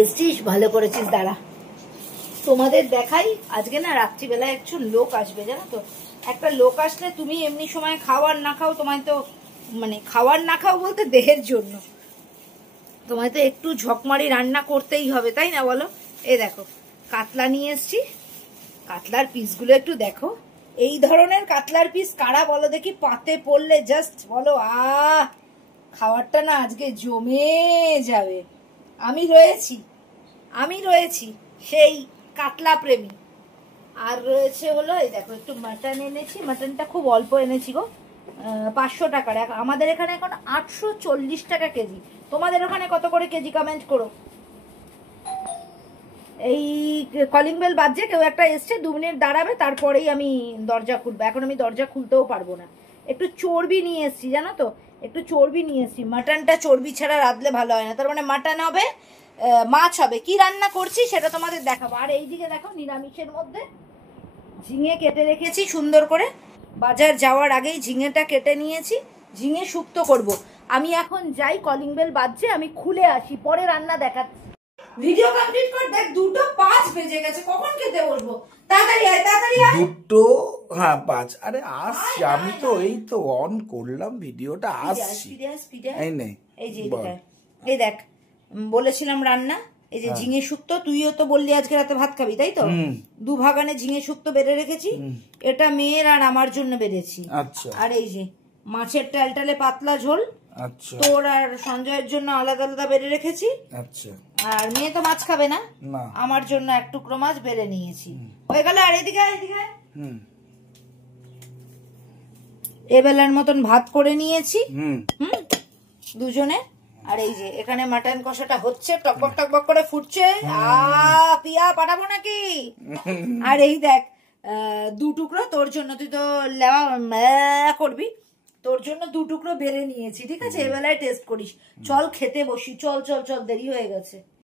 এসছিস, ভালো করেছিস। দাঁড়া তোমাদের দেখাই। আজকে না রাত্রিবেলায় একটু লোক আসবে, জানো তো। একটা লোক আসলে তুমি এমনি সময় খাওয়ার না খাও, তোমায় তো মানে খাওয়ার না খাও বলতে দেহের জন্য তোমায় তো একটু ঝকমারি রান্না করতেই হবে, তাই না বলো? এই দেখো কাতলা নিয়ে এসছি, কাতলার পিসগুলো একটু দেখো। এই ধরনের কাতলার পিস কারা বলো দেখি, পাতে পড়লে জাস্ট বলো খাবারটা না আজকে জমে যাবে। আমি রয়েছি সেই কাতলা প্রেমী। আর রয়েছে হলো এই দেখো একটু মাটন এনেছি, মাটনটা খুব অল্প এনেছি গো, 500 টাকার। আমাদের এখানে এখন 840 টাকা কেজি। তোমাদের ওখানে কত করে কেজি কমেন্ট করো। এই কলিং বেল বাজছে, কেউ একটা এসছে, 2 মিনিট দাঁড়াবে, তারপরেই আমি দরজা খুলবো। এখন আমি দরজা খুলতেও পারবো না। একটু চর্বি নিয়ে এসছি, জানো তো, একটু চর্বি নিয়ে এসছি। মাটনটা চর্বি ছাড়া রাঁধলে ভালো হয় না। তার মানে মাটন হবে, মাছ হবে। কি রান্না করছি সেটা তোমাদের দেখাবো। আর এইদিকে দেখো নিরামিষের মধ্যে ঝিঙে কেটে রেখেছি সুন্দর করে। বাজার যাওয়ার আগেই ঝিঙেটা কেটে নিয়েছি, ঝিঙে শুক্তো করব। আমি এখন যাই, কলিং বেল বাজছে, আমি খুলে আসি, পরে রান্না দেখাচ্ছি। ভিডিও কমপ্লিট কর। দেখ 2:05 বেজে গেছে, কখন খেতে বসবো? তাড়াতাড়ি আয়, তাড়াতাড়ি আয়। 2:05। আরে আসছি, আমি তো এই তো অন করলাম ভিডিওটা, আসছি। এই নেই, এই যে এই দেখ, বলেছিলাম রান্না। এই যে ঝিঙে শুক্তো, তুইও তো বললি আজকে রাতে ভাত খাবি, তাই তো? 2 ভাগানে ঝিঙে শুক্তো বেড়ে রেখেছি। এটা মেয়ের আর আমার জন্য বেড়েছি। আচ্ছা। আর এই যে মাছের টালটালে পাতলা ঝোল, আচ্ছা। তোর আর সঞ্জয়ের জন্য আলাদা আলাদা বেড়ে রেখেছি। আচ্ছা। আর মেয়ে তো মাছ খাবে না, আমার জন্য 1 টুকরো মাছ বেড়ে নিয়েছি। হয়ে গেল। আর এদিকে এবেলার মতন ভাত করে নিয়েছি দুজনে। আর এই যে এখানে মাটন কষাটা হচ্ছে, টকবক টকবক করে ফুটছে। পিয়া পাঠাবো নাকি? আর এই দেখ 2 টুকরো তোর জন্য, তুই তো লেওয়া করবি, তোর জন্য 2 টুকরো বেড়ে নিয়েছি। ঠিক আছে, এবেলায় টেস্ট করিস। চল খেতে বসি, চল চল চল, দেরি হয়ে গেছে।